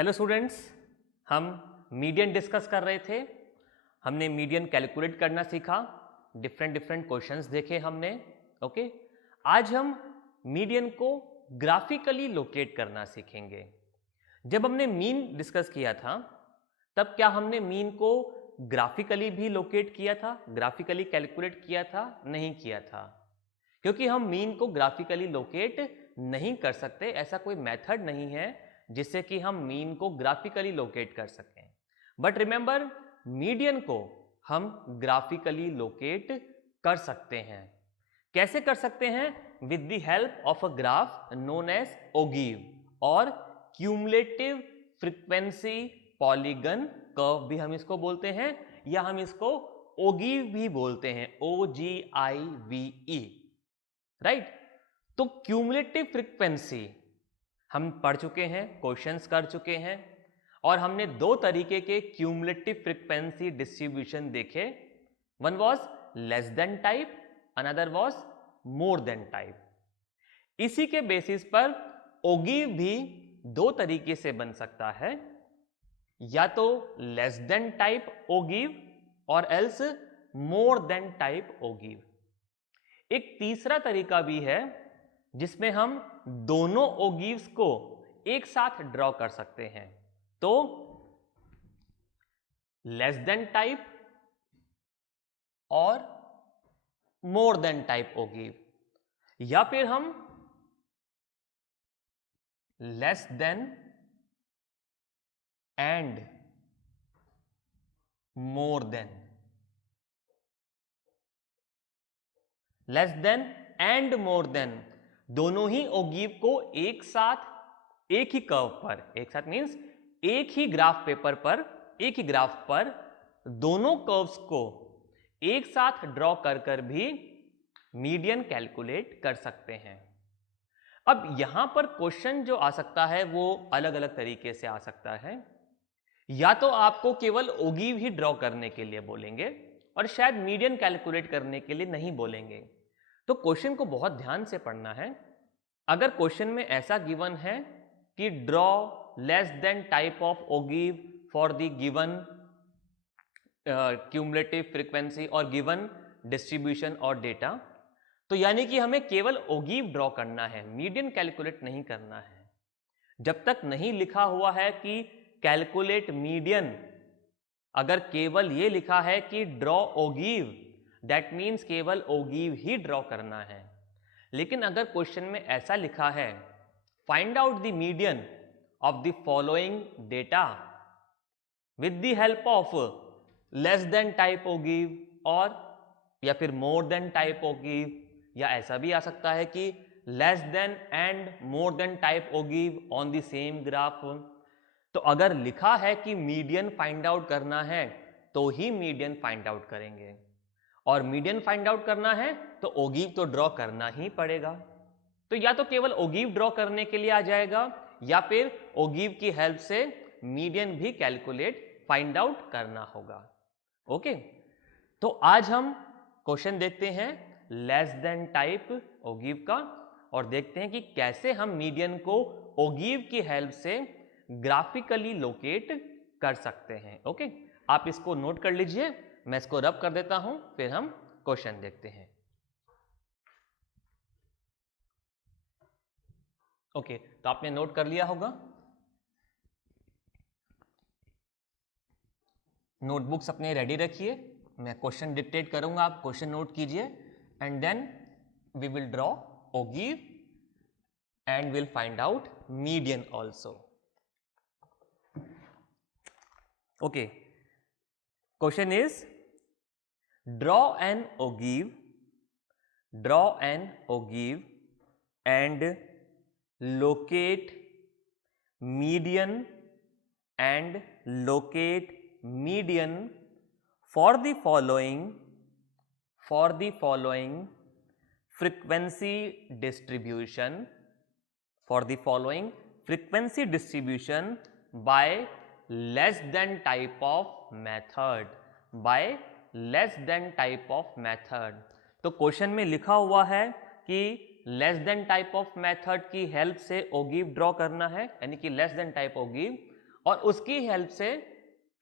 Hello students, हम median discuss कर रहे थे। हमने मीडियन कैलकुलेट करना सीखा, डिफरेंट क्वेश्चंस देखे हमने। ओके, आज हम मीडियन को ग्राफिकली लोकेट करना सीखेंगे। जब हमने मीन डिस्कस किया था तब क्या हमने मीन को ग्राफिकली भी लोकेट किया था, ग्राफिकली कैलकुलेट किया था? नहीं किया था, क्योंकि हम मीन को ग्राफिकली लोकेट नहीं कर सकते। ऐसा कोई मेथड नहीं है जिससे कि हम मीन को ग्राफिकली लोकेट कर सकें। बट रिमेंबर, मीडियन को हम ग्राफिकली लोकेट कर सकते हैं। कैसे कर सकते हैं? With the help of a graph known as ogive और क्यूमुलेटिव फ्रीक्वेंसी पॉलीगन कर्व भी हम इसको बोलते हैं, या हम इसको ओगीव भी बोलते हैं, OGIVE, राइट। तो क्यूमुलेटिव फ्रीक्वेंसी हम पढ़ चुके हैं, क्वेश्चंस कर चुके हैं, और हमने दो तरीके के क्यूमुलेटिव फ्रीक्वेंसी डिस्ट्रीब्यूशन देखे। One was less than type, another was more than type. इसी के बेसिस पर ओगीव भी दो तरीके से बन सकता है, या तो लेस देन टाइप ओगीव और एल्स मोर देन टाइप ओगीव। एक तीसरा तरीका भी है जिसमें हम दोनों ओगीव्स को एक साथ ड्रॉ कर सकते हैं। तो लेस देन टाइप और मोर देन टाइप ओगीव, या फिर हम less than and more then, less than and more then, दोनों ही ओगीव को एक साथ एक ही कर्व पर, एक साथ मींस एक ही ग्राफ पेपर पर, एक ही ग्राफ पर दोनों कर्व्स को एक साथ ड्रॉ कर कर भी मीडियन कैलकुलेट कर सकते हैं। अब यहां पर क्वेश्चन जो आ सकता है वो अलग अलग तरीके से आ सकता है। या तो आपको केवल ओगीव ही ड्रॉ करने के लिए बोलेंगे और शायद मीडियन कैलकुलेट करने के लिए नहीं बोलेंगे। तो क्वेश्चन को बहुत ध्यान से पढ़ना है। अगर क्वेश्चन में ऐसा गिवन है कि draw less than type of ogive for the given cumulative frequency और गिवन डिस्ट्रीब्यूशन और डेटा, तो यानी कि हमें केवल ओगीव ड्रॉ करना है, मीडियन कैलकुलेट नहीं करना है। जब तक नहीं लिखा हुआ है कि कैलकुलेट मीडियन, अगर केवल ये लिखा है कि ड्रॉ ओगीव, दैट मीन्स केवल ओगीव ही ड्रॉ करना है। लेकिन अगर क्वेश्चन में ऐसा लिखा है find out the median of the following data with the help of less than type ogive, और या फिर मोर देन टाइप ओगीव, या ऐसा भी आ सकता है कि less than and more than type ogive on the same graph. तो अगर लिखा है कि मीडियन फाइंड आउट करना है तो ही मीडियन फाइंड आउट करेंगे, और मीडियन फाइंड आउट करना है तो ओगीव तो ड्रॉ करना ही पड़ेगा। तो या तो केवल ओगीव ड्रॉ करने के लिए आ जाएगा, या फिर ओगीव की हेल्प से मीडियन भी कैलकुलेट फाइंड आउट करना होगा। ओके, तो आज हम क्वेश्चन देखते हैं लेस देन टाइप ओगीव का, और देखते हैं कि कैसे हम मीडियन को ओगीव की हेल्प से ग्राफिकली लोकेट कर सकते हैं। ओके, आप इसको नोट कर लीजिए, मैं इसको रब कर देता हूं, फिर हम क्वेश्चन देखते हैं। ओके, तो आपने नोट कर लिया होगा। नोटबुक्स अपने रेडी रखिए, मैं क्वेश्चन डिक्टेट करूंगा, आप क्वेश्चन नोट कीजिए, and then we will draw ogive and will find out median also. Okay, question is draw an ogive and locate median for the following frequency distribution by less than type of method। तो question में लिखा हुआ है कि less than type of method की help से ओगीव draw करना है, यानी कि लेस देन टाइप ओगीव, और उसकी हेल्प से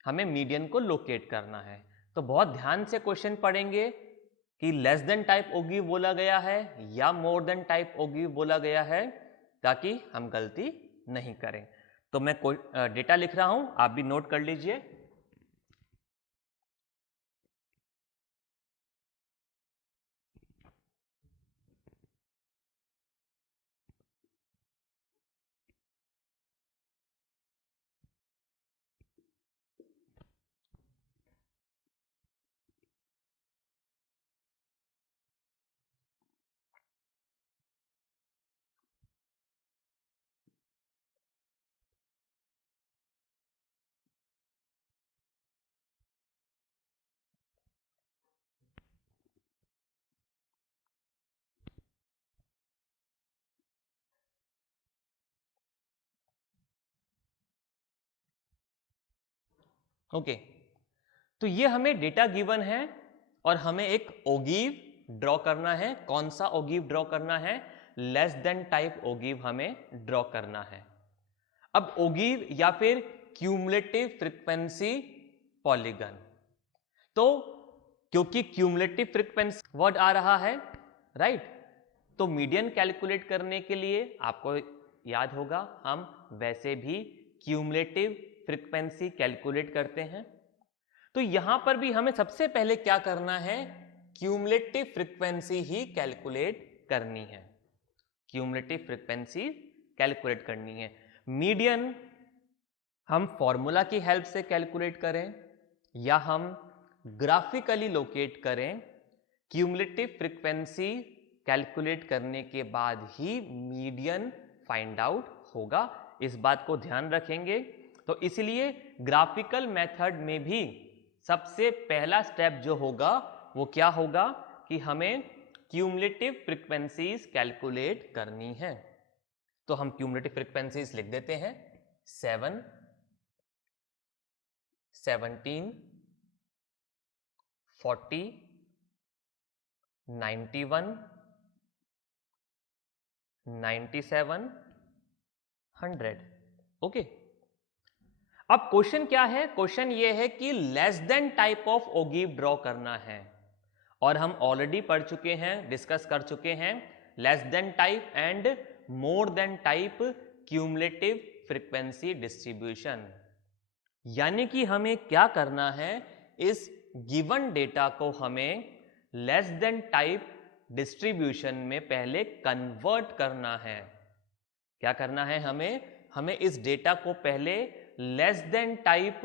हमें मीडियन को लोकेट करना है। तो बहुत ध्यान से क्वेश्चन पढ़ेंगे कि लेस देन टाइप ओगिव बोला गया है या मोर देन टाइप ओगिव बोला गया है, ताकि हम गलती नहीं करें। तो मैं डेटा लिख रहा हूं, आप भी नोट कर लीजिए। ओके, तो ये हमें डेटा गिवन है और हमें एक ओगिव ड्रॉ करना है। कौन सा ओगिव ड्रॉ करना है? लेस देन टाइप ओगिव हमें ड्रॉ करना है। अब ओगिव या फिर क्यूमुलेटिव फ्रीक्वेंसी पॉलीगन, तो क्योंकि क्यूमुलेटिव फ्रीक्वेंसी वर्ड आ रहा है, राइट, तो मीडियन कैलकुलेट करने के लिए आपको याद होगा हम वैसे भी क्यूमुलेटिव फ्रीक्वेंसी कैलकुलेट करते हैं। तो यहां पर भी हमें सबसे पहले क्या करना है? क्यूमुलेटिव फ्रीक्वेंसी ही कैलकुलेट करनी है। क्यूमुलेटिव फ्रीक्वेंसी कैलकुलेट करनी है। मीडियन हम फॉर्मूला की हेल्प से कैलकुलेट करें या हम ग्राफिकली लोकेट करें, क्यूमुलेटिव फ्रीक्वेंसी कैलकुलेट करने के बाद ही मीडियन फाइंड आउट होगा। इस बात को ध्यान रखेंगे। तो इसलिए ग्राफिकल मेथड में भी सबसे पहला स्टेप जो होगा वो क्या होगा कि हमें क्यूमुलेटिव फ्रीक्वेंसीज कैलकुलेट करनी है। तो हम क्यूमुलेटिव फ्रीक्वेंसीज लिख देते हैं 7, 17, 40, 91, 97, 100। ओके, अब क्वेश्चन क्या है? क्वेश्चन ये है कि less than type of ogive draw करना है, और हम ऑलरेडी पढ़ चुके हैं, डिस्कस कर चुके हैं less than type and more than type cumulative frequency distribution. यानी कि हमें क्या करना है? इस गिवन डेटा को हमें लेस देन टाइप डिस्ट्रीब्यूशन में पहले कन्वर्ट करना है। क्या करना है हमें इस डेटा को पहले less than type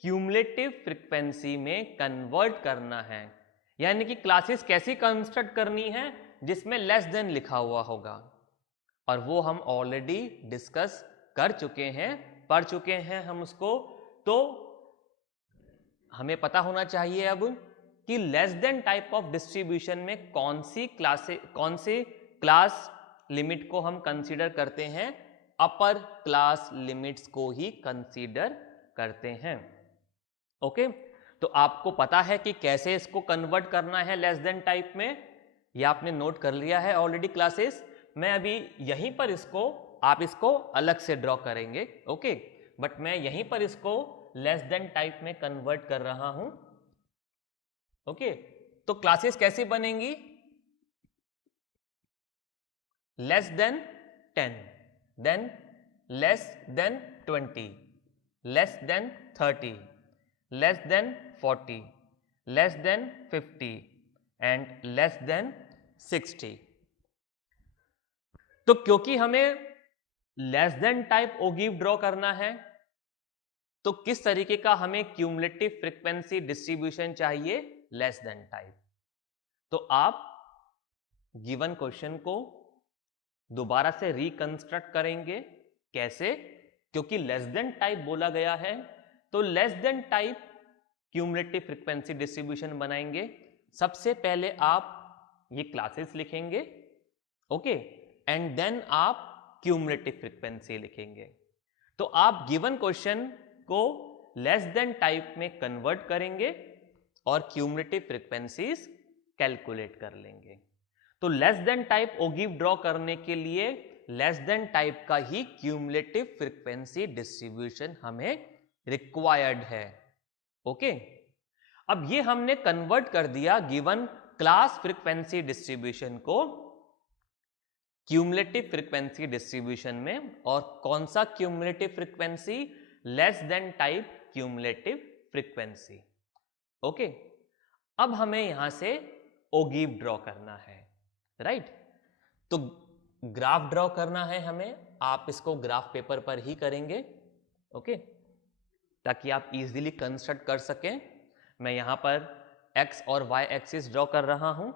cumulative frequency में कन्वर्ट करना है। यानी कि क्लासेस कैसी कंस्ट्रक्ट करनी है? जिसमें लेस देन लिखा हुआ होगा, और वो हम ऑलरेडी डिस्कस कर चुके हैं, पढ़ चुके हैं हम उसको। तो हमें पता होना चाहिए अब कि less than type of distribution में कौन सी क्लास लिमिट को हम कंसीडर करते हैं? अपर क्लास लिमिट्स को ही कंसीडर करते हैं। ओके, तो आपको पता है कि कैसे इसको कन्वर्ट करना है लेस देन टाइप में, या आपने नोट कर लिया है ऑलरेडी क्लासेस। मैं अभी यहीं पर आप इसको अलग से ड्रॉ करेंगे, ओके, बट मैं यहीं पर इसको लेस देन टाइप में कन्वर्ट कर रहा हूं। ओके, तो क्लासेस कैसी बनेंगी? Less than 10, than less than 20, less than 30, less than 40, less than 50 and less than 60। तो क्योंकि हमें लेस देन टाइप ओगिव ड्रॉ करना है, तो किस तरीके का हमें क्यूमुलेटिव फ्रीक्वेंसी डिस्ट्रीब्यूशन चाहिए? Less than type. तो आप गिवन क्वेश्चन को दोबारा से रिकंस्ट्रक्ट करेंगे। कैसे? क्योंकि लेस देन टाइप बोला गया है, तो less than type cumulative frequency distribution बनाएंगे। सबसे पहले आप ये क्लासेस लिखेंगे, ओके, एंड देन आप क्यूमुलेटिव फ्रीक्वेंसी लिखेंगे। तो आप गिवन क्वेश्चन को लेस देन टाइप में कन्वर्ट करेंगे और क्यूमुलेटिव फ्रीक्वेंसीज कैलकुलेट कर लेंगे। तो लेस देन टाइप ओगिव ड्रॉ करने के लिए लेस देन टाइप का ही क्यूमुलेटिव फ्रीक्वेंसी डिस्ट्रीब्यूशन हमें रिक्वायर्ड है। ओके, अब ये हमने कन्वर्ट कर दिया गिवन क्लास फ्रीक्वेंसी डिस्ट्रीब्यूशन को क्यूमुलेटिव फ्रीक्वेंसी डिस्ट्रीब्यूशन में। और कौन सा cumulative frequency? Less than type cumulative frequency. Okay, अब हमें यहां से ओगिव ड्रॉ करना है, राइट? तो ग्राफ ड्रॉ करना है हमें, आप इसको ग्राफ पेपर पर ही करेंगे, ओके, ताकि आप इजीली कंस्ट्रक्ट कर सकें। मैं यहां पर एक्स और वाई एक्सिस ड्रॉ कर रहा हूं।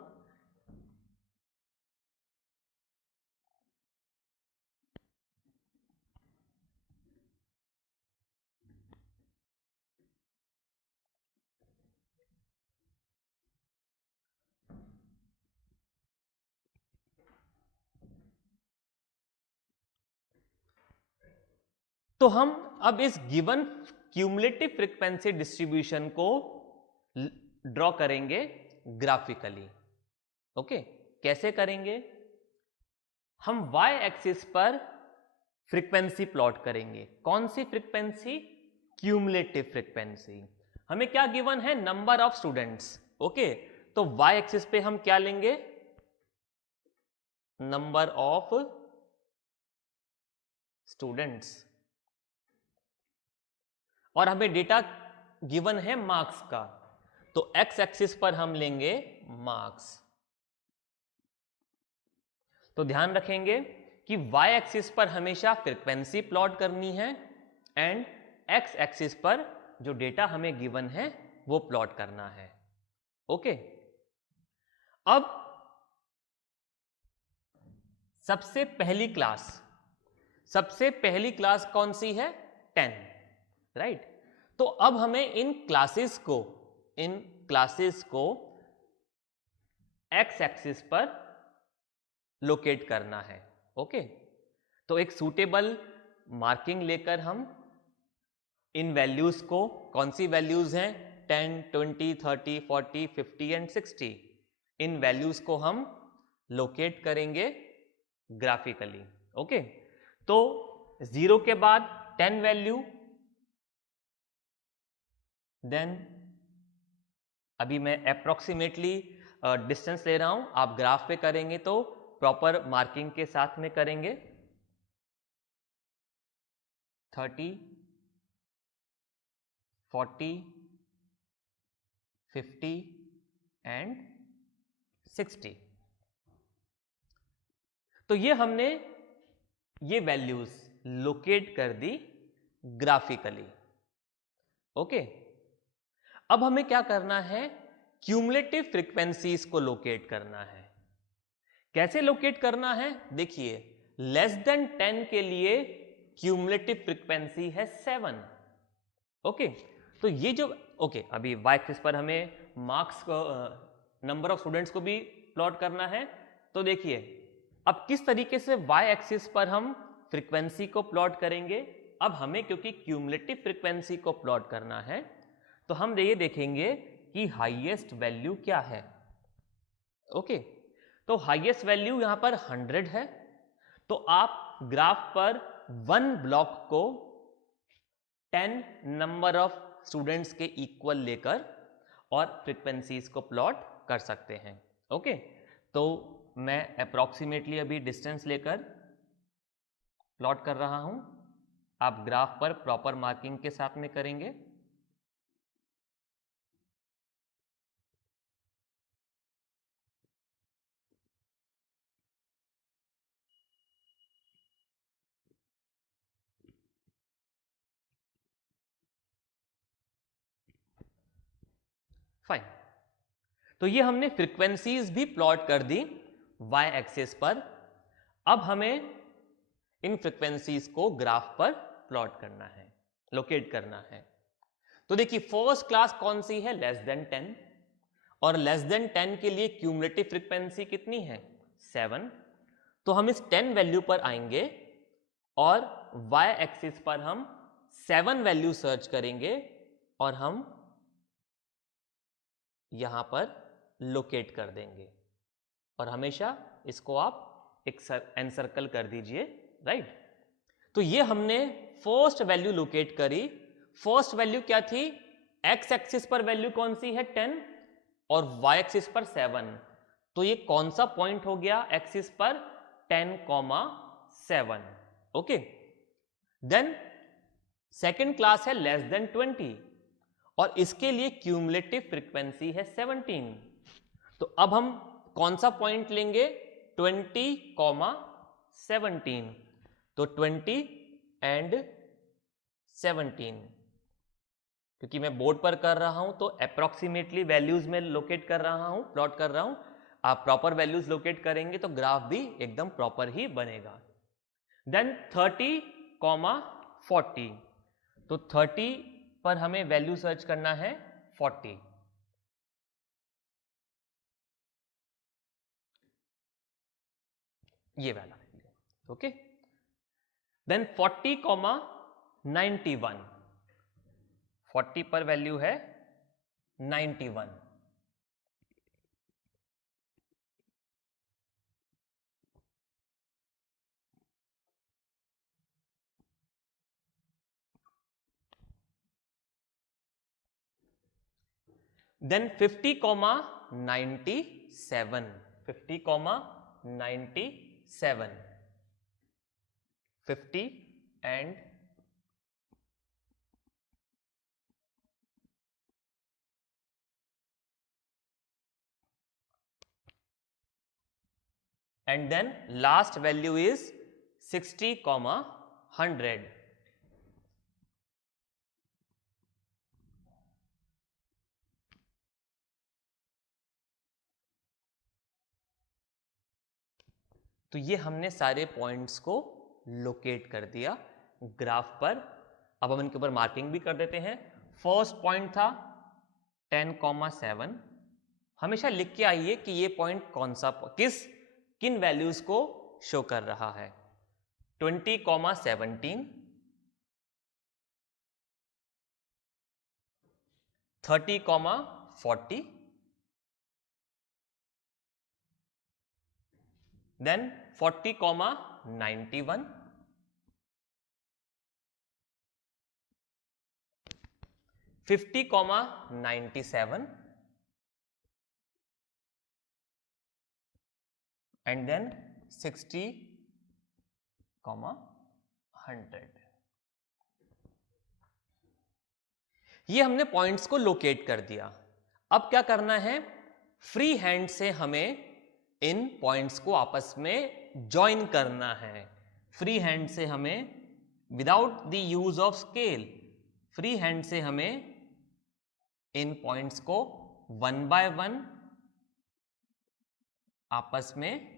तो हम अब इस गिवन क्यूमुलेटिव फ्रीक्वेंसी डिस्ट्रीब्यूशन को ड्रॉ करेंगे ग्राफिकली। ओके, कैसे करेंगे? हम y एक्सिस पर फ्रीक्वेंसी प्लॉट करेंगे। कौन सी फ्रीक्वेंसी? Cumulative frequency. हमें क्या गिवन है? Number of students. ओके, तो y एक्सिस पे हम क्या लेंगे? Number of students. और हमें डेटा गिवन है मार्क्स का, तो x एक्सिस पर हम लेंगे मार्क्स। तो ध्यान रखेंगे कि y एक्सिस पर हमेशा फ्रीक्वेंसी प्लॉट करनी है एंड x एक्सिस पर जो डेटा हमें गिवन है वो प्लॉट करना है। ओके, अब सबसे पहली क्लास कौन सी है? 10, राइट? तो अब हमें इन क्लासेस को x एक्सिस पर लोकेट करना है। ओके, तो एक सूटेबल मार्किंग लेकर हम इन वैल्यूज को, कौन सी वैल्यूज हैं? 10, 20, 30, 40, 50 एंड 60। इन वैल्यूज को हम लोकेट करेंगे ग्राफिकली। ओके, तो 0 के बाद 10 वैल्यू, देन अभी मैं अप्रोक्सीमेटली डिस्टेंस ले रहा हूं, आप ग्राफ पे करेंगे तो प्रॉपर मार्किंग के साथ में करेंगे। 30, 40, 50 एंड 60। तो ये हमने ये वैल्यूज लोकेट कर दी ग्राफिकली। ओके, अब हमें क्या करना है? क्यूमुलेटिव फ्रीक्वेंसीज को लोकेट करना है। कैसे लोकेट करना है? देखिए, लेस देन 10 के लिए क्यूमुलेटिव फ्रीक्वेंसी है 7। ओके, तो ये जो अभी y एक्सिस पर हमें मार्क्स को, नंबर ऑफ स्टूडेंट्स को भी प्लॉट करना है। तो देखिए, अब किस तरीके से y एक्सिस पर हम फ्रीक्वेंसी को प्लॉट करेंगे। अब हमें क्योंकि क्यूमुलेटिव फ्रीक्वेंसी को प्लॉट करना है, तो हम ये देखेंगे कि हाईएस्ट वैल्यू क्या है। ओके, तो हाईएस्ट वैल्यू यहां पर 100 है। तो आप ग्राफ पर 1 ब्लॉक को 10 नंबर ऑफ स्टूडेंट्स के इक्वल लेकर और फ्रीक्वेंसीज को प्लॉट कर सकते हैं। ओके, तो मैं अप्रोक्सीमेटली अभी डिस्टेंस लेकर प्लॉट कर रहा हूं, आप ग्राफ पर प्रॉपर मार्किंग के साथ में करेंगे। फाइन, तो ये हमने फ्रीक्वेंसीज भी प्लॉट कर दी y एक्सिस पर। अब हमें इन फ्रीक्वेंसीज को ग्राफ पर प्लॉट करना है, लोकेट करना है। तो देखिए, फर्स्ट क्लास कौन सी है? Less than 10। और लेस देन 10 के लिए क्यूमुलेटिव फ्रीक्वेंसी कितनी है? 7। तो हम इस 10 वैल्यू पर आएंगे और y एक्सिस पर हम 7 वैल्यू सर्च करेंगे और हम यहां पर लोकेट कर देंगे। और हमेशा इसको आप एक एनसर्कल कर दीजिए, राइट। तो ये हमने फर्स्ट वैल्यू लोकेट करी। फर्स्ट वैल्यू क्या थी? एक्स एक्सिस पर वैल्यू कौन सी है? 10 और वाई एक्सिस पर 7। तो ये कौन सा पॉइंट हो गया एक्सिस पर? 10,7। ओके। देन सेकेंड क्लास है लेस देन 20 और इसके लिए क्यूमुलेटिव फ्रीक्वेंसी है 17। तो अब हम कौन सा पॉइंट लेंगे? 20,17। तो 20 एंड 17, क्योंकि मैं बोर्ड पर कर रहा हूं तो अप्रोक्सीमेटली वैल्यूज में लोकेट कर रहा हूं, प्लॉट कर रहा हूं। आप प्रॉपर वैल्यूज लोकेट करेंगे तो ग्राफ भी एकदम प्रॉपर ही बनेगा। देन 30,40। तो 30 पर हमें वैल्यू सर्च करना है 40। ये वाला वैल्यू, ओके। देन 40,91। 40 पर वैल्यू है 91। Then 50,97। 50,97। 50 and 100 then last value is 60,100। तो ये हमने सारे पॉइंट्स को लोकेट कर दिया ग्राफ पर। अब हम इनके ऊपर मार्किंग भी कर देते हैं। फर्स्ट पॉइंट था 10,7। हमेशा लिख के आइए कि ये पॉइंट कौन सा, किन वैल्यूज को शो कर रहा है। 20,17, 30,40, then 40,91, 50,97 and then 60,100। ये हमने पॉइंट्स को लोकेट कर दिया। अब क्या करना है? फ्री हैंड से हमें इन पॉइंट्स को आपस में ज्वाइन करना है। फ्री हैंड से हमें, without the use of scale, free hand से हमें इन पॉइंट्स को 1 बाय 1 आपस में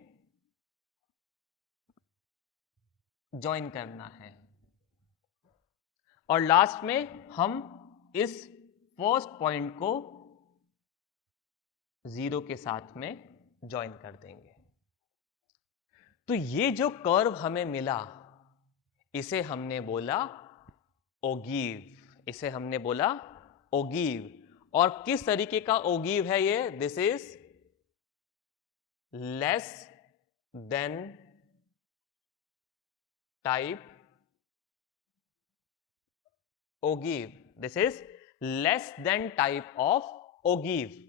ज्वाइन करना है और लास्ट में हम इस फर्स्ट पॉइंट को 0 के साथ में ज्वाइन कर देंगे। तो ये जो कर्व हमें मिला इसे हमने बोला ओगीव। इसे हमने बोला ओगीव। और किस तरीके का ओगीव है ये? This is less than type ogive. This is less than type of ogive.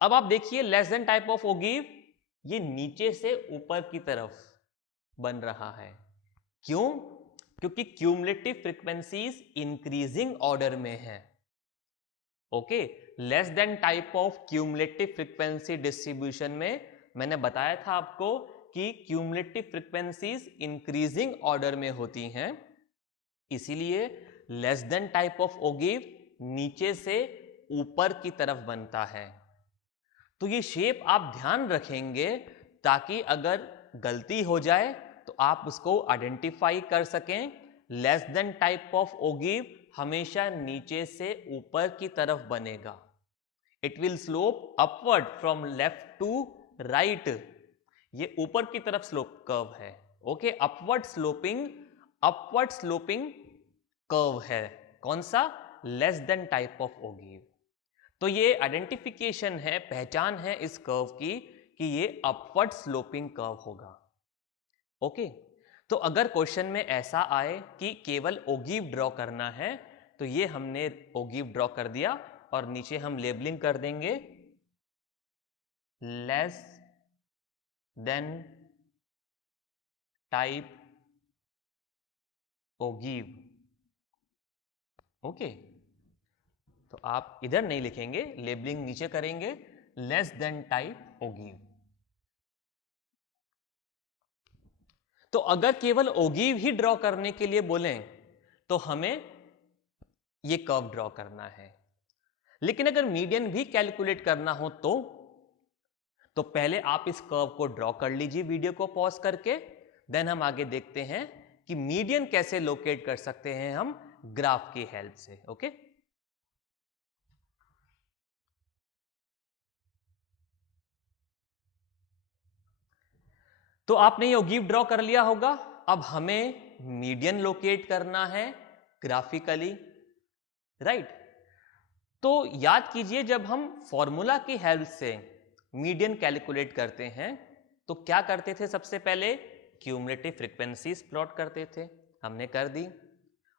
अब आप देखिए less than type of ogive ये नीचे से ऊपर की तरफ बन रहा है। क्यों? क्योंकि क्यूमुलेटिव फ्रीक्वेंसीज इंक्रीजिंग ऑर्डर में है। Okay, less than type of cumulative frequency distribution में मैंने बताया था आपको कि क्यूमुलेटिव फ्रीक्वेंसीज इंक्रीजिंग ऑर्डर में होती हैं, इसीलिए लेस देन टाइप ऑफ ओगीव नीचे से ऊपर की तरफ बनता है। तो ये शेप आप ध्यान रखेंगे ताकि अगर गलती हो जाए तो आप उसको आइडेंटिफाई कर सकें। Less than type of ogive हमेशा नीचे से ऊपर की तरफ बनेगा। It will slope upward from left to right. ये ऊपर की तरफ स्लोप कर्व है। ओके, अपवर्ड स्लोपिंग कर्व है। कौन सा? Less than type of ogive. तो ये आइडेंटिफिकेशन है, पहचान है इस कर्व की कि ये अपवर्ड स्लोपिंग कर्व होगा। ओके, तो अगर क्वेश्चन में ऐसा आए कि केवल ओगिव ड्रॉ करना है, तो ये हमने ओगिव ड्रॉ कर दिया और नीचे हम लेबलिंग कर देंगे लेस देन टाइप ओगिव। ओके, तो आप इधर नहीं लिखेंगे, लेबलिंग नीचे करेंगे लेस देन टाइप ओगिव। तो अगर केवल ओगिव ही ड्रॉ करने के लिए बोलें तो हमें ये कर्व ड्रॉ करना है, लेकिन अगर मीडियन भी कैलकुलेट करना हो तो पहले आप इस कर्व को ड्रॉ कर लीजिए वीडियो को पॉज करके, देन हम आगे देखते हैं कि मीडियन कैसे लोकेट कर सकते हैं हम ग्राफ की हेल्प से। ओके, तो आपने ये ओगिव ड्रॉ कर लिया होगा। अब हमें मीडियन लोकेट करना है ग्राफिकली, राइट? तो याद कीजिए, जब हम फॉर्मूला की हेल्प से मीडियन कैलकुलेट करते हैं तो क्या करते थे? सबसे पहले क्यूमुलेटिव फ्रीक्वेंसीज प्लॉट करते थे, हमने कर दी।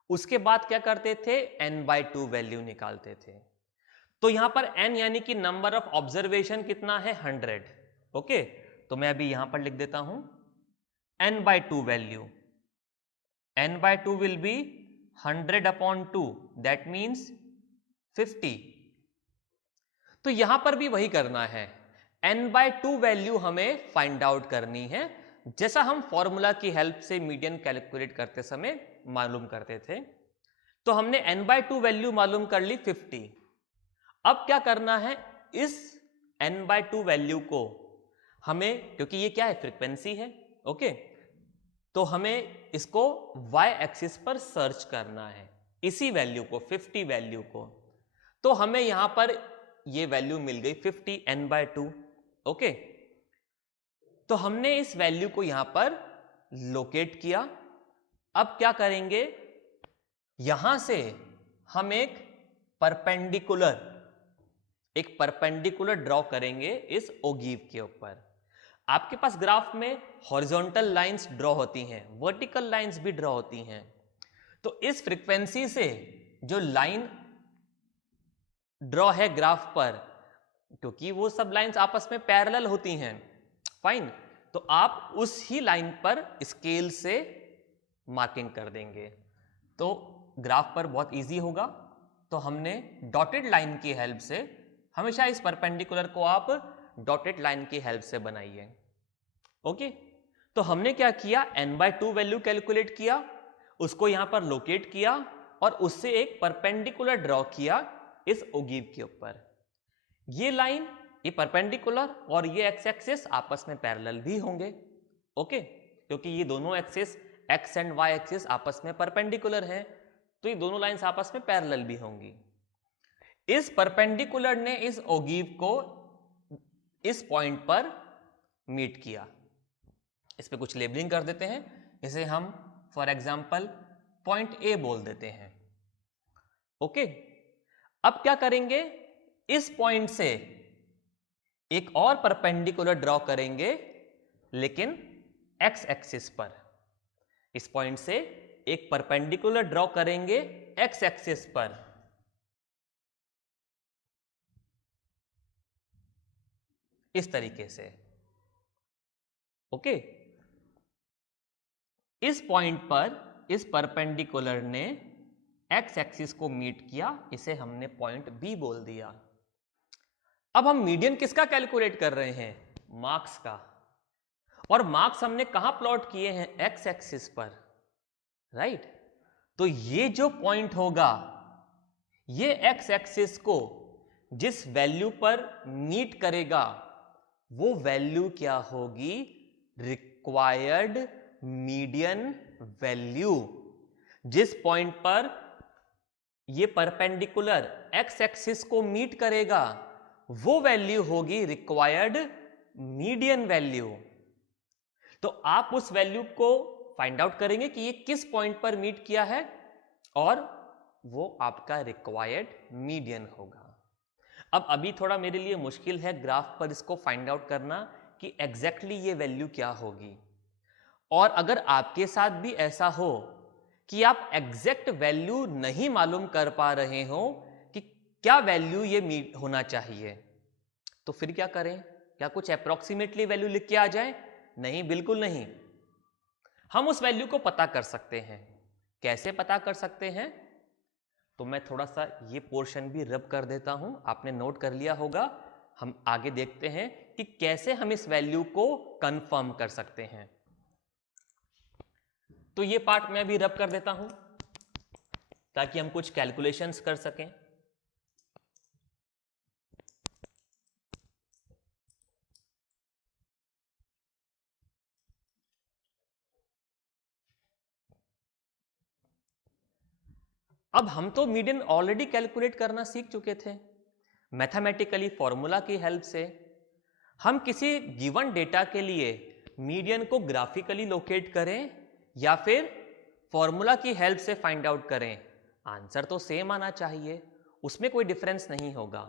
उसके बाद क्या करते थे? n/2 वैल्यू निकालते थे। तो यहां पर n यानी कि नंबर ऑफ ऑब्जर्वेशन कितना है? 100। ओके, तो मैं अभी यहां पर लिख देता हूं n/2 value, n/2 will be 100/2, that means 50। तो यहां पर भी वही करना है, n/2 वैल्यू हमें फाइंड आउट करनी है, जैसा हम फॉर्मूला की हेल्प से मीडियन कैलकुलेट करते समय मालूम करते थे। तो हमने n/2 वैल्यू मालूम कर ली 50। अब क्या करना है? इस n/2 वैल्यू को हमें, क्योंकि ये क्या है? फ्रीक्वेंसी है। ओके, तो हमें इसको y एक्सिस पर सर्च करना है, इसी वैल्यू को, 50 वैल्यू को। तो हमें यहां पर ये वैल्यू मिल गई 50 n/2। ओके, तो हमने इस वैल्यू को यहां पर लोकेट किया। अब क्या करेंगे? यहां से हम एक परपेंडिकुलर ड्रॉ करेंगे इस ओगिव के ऊपर। आपके पास ग्राफ में हॉरिजॉन्टल लाइंस ड्रॉ होती हैं, वर्टिकल लाइंस भी ड्रॉ होती हैं। तो इस फ्रीक्वेंसी से जो लाइन ड्रॉ है ग्राफ पर, क्योंकि वो सब लाइंस आपस में पैरेलल होती हैं, फाइन, तो आप उस ही लाइन पर स्केल से मार्किंग कर देंगे, तो ग्राफ पर बहुत इजी होगा। तो हमने डॉटेड लाइन की हेल्प से, हमेशा इस परपेंडिकुलर को आप डॉटेड लाइन की हेल्प से बनाइए। ओके, तो हमने क्या किया? n/2 वैल्यू कैलकुलेट किया, उसको यहां पर लोकेट किया और उससे एक परपेंडिकुलर ड्रॉ किया इस ओगिव के ऊपर। ये लाइन, ये परपेंडिकुलर और ये एक्स एक्सिस आपस में पैरेलल भी होंगे। ओके, क्योंकि ये दोनों axis X and Y axis आपस में परपेंडिकुलर हैं, तो ये दोनों लाइंस आपस में पैरेलल भी होंगी। इस परपेंडिकुलर ने इस ओगिव को इस पॉइंट पर मीट किया। इस पे कुछ लेबलिंग कर देते हैं, इसे हम फॉर एग्जांपल पॉइंट ए बोल देते हैं। ओके, अब क्या करेंगे? इस पॉइंट से एक और परपेंडिकुलर ड्रॉ करेंगे, लेकिन एक्स एक्सिस पर। इस पॉइंट से एक परपेंडिकुलर ड्रॉ करेंगे एक्स एक्सिस पर। इस तरीके से। ओके, इस पॉइंट पर इस परपेंडिकुलर ने एक्स एक्सिस को मीट किया, इसे हमने पॉइंट बी बोल दिया। अब हम मीडियन किसका कैलकुलेट कर रहे हैं? मार्क्स का। और मार्क्स हमने कहां प्लॉट किए हैं? एक्स एक्सिस पर, राइट? तो ये जो पॉइंट होगा, ये एक्स एक्सिस को जिस वैल्यू पर मीट करेगा, वो वैल्यू क्या होगी? Required median value. जिस पॉइंट पर ये परपेंडिकुलर एक्स एक्सिस को मीट करेगा, वो वैल्यू होगी रिक्वायर्ड मीडियन वैल्यू। तो आप उस वैल्यू को फाइंड आउट करेंगे कि ये किस पॉइंट पर मीट किया है, और वो आपका रिक्वायर्ड मीडियन होगा। अब अभी थोड़ा मेरे लिए मुश्किल है ग्राफ पर इसको फाइंड आउट करना कि एग्जैक्टली ये वैल्यू क्या होगी। और अगर आपके साथ भी ऐसा हो कि आप एग्जैक्ट वैल्यू नहीं मालूम कर पा रहे हो कि क्या वैल्यू ये होना चाहिए, तो फिर क्या करें? क्या कुछ अप्रोक्सीमेटली वैल्यू लिख के आ जाए? नहीं, बिल्कुल नहीं। हम उस वैल्यू को पता कर सकते हैं। कैसे पता कर सकते हैं? तो मैं थोड़ा सा ये पोर्शन भी रब कर देता हूं, आपने नोट कर लिया होगा। हम आगे देखते हैं कि कैसे हम इस वैल्यू को कंफर्म कर सकते हैं। तो ये पार्ट मैं भी रब कर देता हूं ताकि हम कुछ कैलकुलेशंस कर सकें। अब हम तो मीडियन ऑलरेडी कैलकुलेट करना सीख चुके थे मैथमेटिकली फॉर्मूला की हेल्प से। हम किसी गिवन डेटा के लिए मीडियन को ग्राफिकली लोकेट करें या फिर फॉर्मूला की हेल्प से फाइंड आउट करें, आंसर तो सेम आना चाहिए, उसमें कोई डिफरेंस नहीं होगा।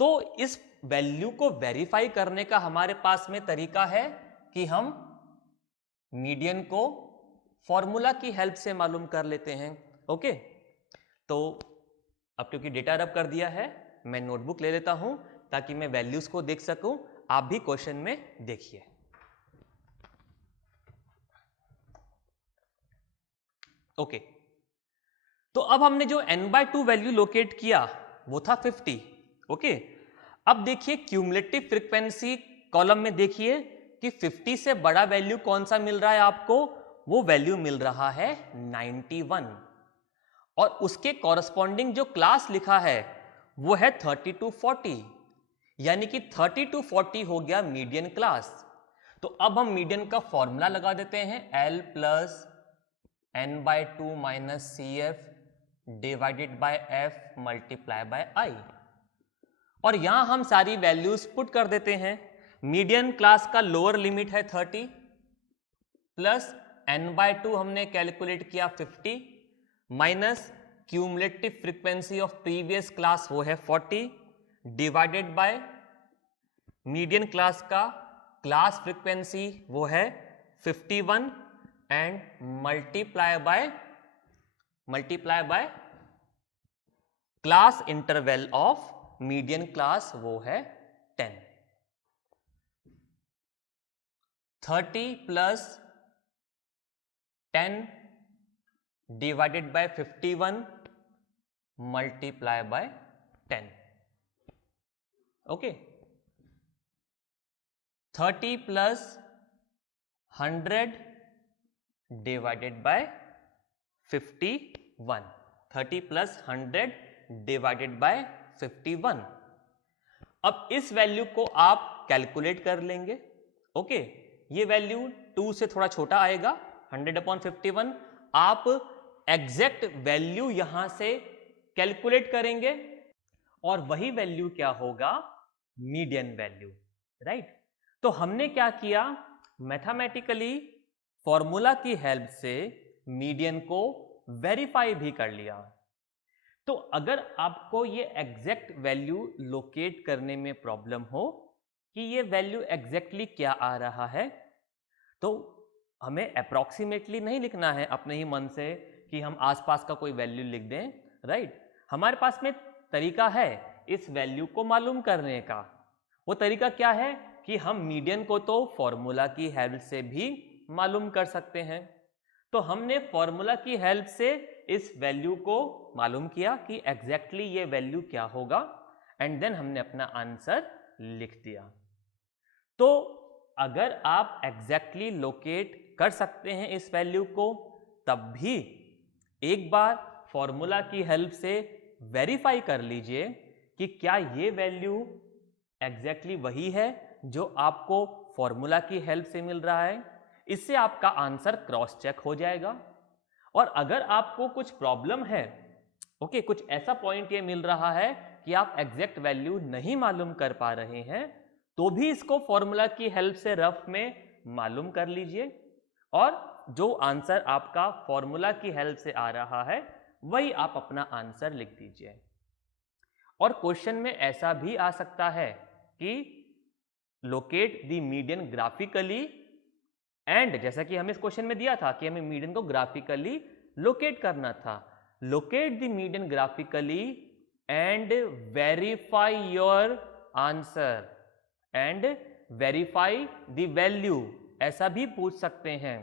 तो इस वैल्यू को वेरीफाई करने का हमारे पास में तरीका है कि हम मीडियन को फॉर्मूला की हेल्प से मालूम कर लेते हैं। ओके, तो अब क्योंकि डेटा रब कर दिया है, मैं नोटबुक ले लेता हूं ताकि मैं वैल्यूज को देख सकूं। आप भी क्वेश्चन में देखिए। ओके, तो अब हमने जो n/2 वैल्यू लोकेट किया वो था 50। ओके, अब देखिए क्यूमुलेटिव फ्रीक्वेंसी कॉलम में देखिए कि 50 से बड़ा वैल्यू कौन सा मिल रहा है आपको? वो वैल्यू मिल रहा है 91 और उसके कॉरस्पॉन्डिंग जो क्लास लिखा है वो है 30 to 40, यानी कि 30 to 40 हो गया मीडियन क्लास। तो अब हम मीडियन का फॉर्मूला लगा देते हैं, L plus n/2 minus CF divided by F multiply by I। और यहां हम सारी वैल्यूज पुट कर देते हैं। मीडियन क्लास का लोअर लिमिट है 30 प्लस n/2 हमने कैलकुलेट किया 50 minus cumulative frequency of previous class वो है 40 डिवाइडेड बाय मीडियन क्लास का क्लास फ्रीक्वेंसी वो है 51 and multiply by class interval of median class वो है 10। 30 plus 10 divided by 51 multiply by 10। Okay, 30 plus 100 divided by 51। 30 plus 100 divided by 51। अब इस value को आप कैलकुलेट कर लेंगे। ओके, ये वैल्यू 2 से थोड़ा छोटा आएगा, 100/51। आप एग्जैक्ट वैल्यू यहां से कैलकुलेट करेंगे और वही वैल्यू क्या होगा? Median value, right. तो हमने क्या किया? मैथमेटिकली फॉर्मूला की हेल्प से मीडियन को वेरीफाई भी कर लिया। तो अगर आपको ये एग्जैक्ट वैल्यू लोकेट करने में प्रॉब्लम हो कि ये वैल्यू एग्जैक्टली क्या आ रहा है, तो हमें अप्रॉक्सीमेटली नहीं लिखना है अपने ही मन से कि हम आसपास का कोई वैल्यू लिख दें, राइट। हमारे पास में तरीका है इस वैल्यू को मालूम करने का। वो तरीका क्या है कि हम मीडियन को तो फॉर्मूला की हेल्प से भी मालूम कर सकते हैं। तो हमने फॉर्मूला की हेल्प से इस वैल्यू को मालूम किया कि एग्जैक्टली ये वैल्यू क्या होगा, एंड देन हमने अपना आंसर लिख दिया। तो अगर आप एग्जैक्टली लोकेट कर सकते हैं इस वैल्यू को, तब भी एक बार फॉर्मूला की हेल्प से वेरीफाई कर लीजिए कि क्या ये वैल्यू एग्जैक्टली वही है जो आपको फॉर्मूला की हेल्प से मिल रहा है। इससे आपका आंसर क्रॉस चेक हो जाएगा। और अगर आपको कुछ प्रॉब्लम है, ओके, कुछ ऐसा पॉइंट ये मिल रहा है कि आप एग्जैक्ट वैल्यू नहीं मालूम कर पा रहे हैं, तो भी इसको फॉर्मूला की हेल्प से रफ में मालूम कर लीजिए और जो आंसर आपका फॉर्मूला की हेल्प से आ रहा है वही आप अपना आंसर लिख दीजिए। और क्वेश्चन में ऐसा भी आ सकता है कि locate the median graphically and जैसा कि हमें इस क्वेश्चन में दिया था कि हमें मीडियन को ग्राफिकली लोकेट करना था, locate the median graphically and verify your answer and verify the value, ऐसा भी पूछ सकते हैं।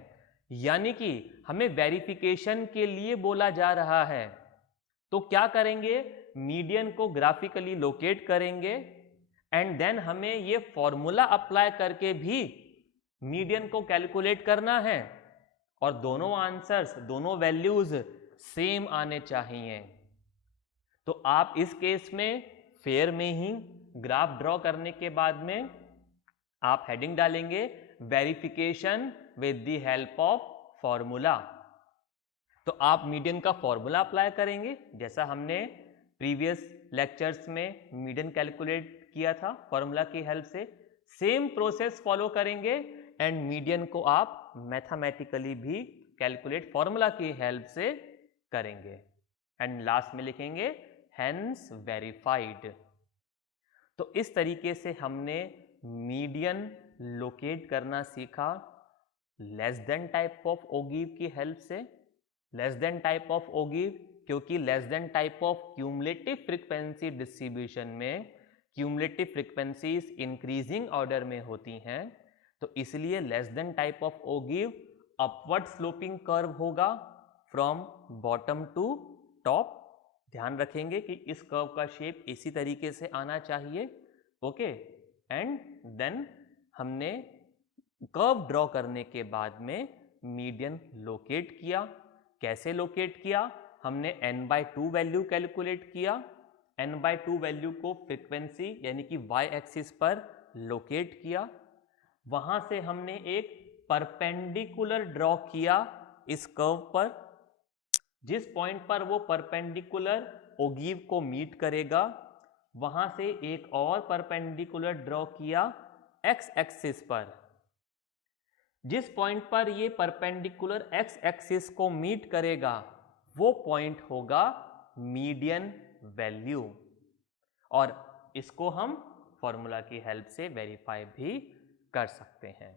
यानी कि हमें वेरिफिकेशन के लिए बोला जा रहा है, तो क्या करेंगे, मीडियन को ग्राफिकली लोकेट करेंगे एंड देन हमें ये फॉर्मूला अप्लाई करके भी मीडियन को कैलकुलेट करना है और दोनों आंसर्स, दोनों वैल्यूज सेम आने चाहिए। तो आप इस केस में फेयर में ही ग्राफ ड्रॉ करने के बाद में आप हेडिंग डालेंगे verification with the help of formula. तो आप मीडियन का फॉर्मूला अप्लाई करेंगे जैसा हमने प्रीवियस लेक्चर्स में मीडियन कैलकुलेट किया था फॉर्मूला की हेल्प से, सेम प्रोसेस फॉलो करेंगे एंड मीडियन को आप मैथमेटिकली भी कैलकुलेट फॉर्मूला की हेल्प से करेंगे एंड लास्ट में लिखेंगे हेंस वेरीफाइड। तो इस तरीके से हमने मीडियन लोकेट करना सीखा less than type of ogive की हेल्प से। Less than type of ogive क्योंकि less than type of cumulative frequency distribution में क्यूमुलेटिव फ्रीक्वेंसीज इंक्रीजिंग ऑर्डर में होती हैं, तो इसलिए less than type of ogive upward sloping curve होगा फ्रॉम बॉटम टू टॉप। ध्यान रखेंगे कि इस कर्व का शेप इसी तरीके से आना चाहिए, ओके। एंड देन हमने कर्व ड्रॉ करने के बाद में मीडियन लोकेट किया। कैसे लोकेट किया, हमने n/2 वैल्यू कैलकुलेट किया। n/2 वैल्यू को फ्रीक्वेंसी यानी कि y एक्सिस पर लोकेट किया। वहां से हमने एक परपेंडिकुलर ड्रॉ किया इस कर्व पर, जिस पॉइंट पर वो परपेंडिकुलर ओगिव को मीट करेगा वहां से एक और परपेंडिकुलर ड्रॉ किया x एक्सिस पर। जिस पॉइंट पर ये परपेंडिकुलर x एक्सिस को मीट करेगा वो पॉइंट होगा मीडियन वैल्यू, और इसको हम फॉर्मूला की हेल्प से वेरीफाई भी कर सकते हैं।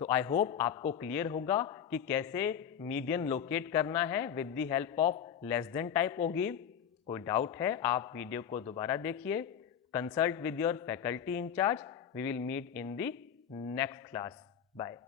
तो आई होप आपको क्लियर होगा कि कैसे मीडियन लोकेट करना है with the help of less than type ogive. कोई डाउट है आप वीडियो को दोबारा देखिए, consult with your faculty incharge. We will meet in the next class. Bye.